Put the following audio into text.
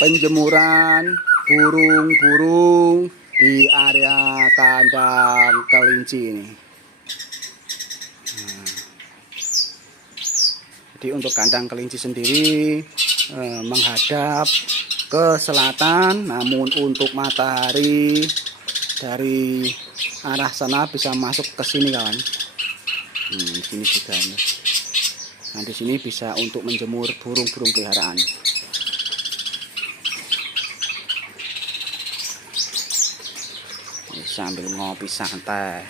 penjemuran burung-burung di area kandang kelinci ini. Jadi untuk kandang kelinci sendiri menghadap ke selatan, namun untuk matahari dari arah sana bisa masuk ke sini kawan. Di sini juga ini. Nah di sini bisa untuk menjemur burung-burung peliharaan. Sambil ngopi santai.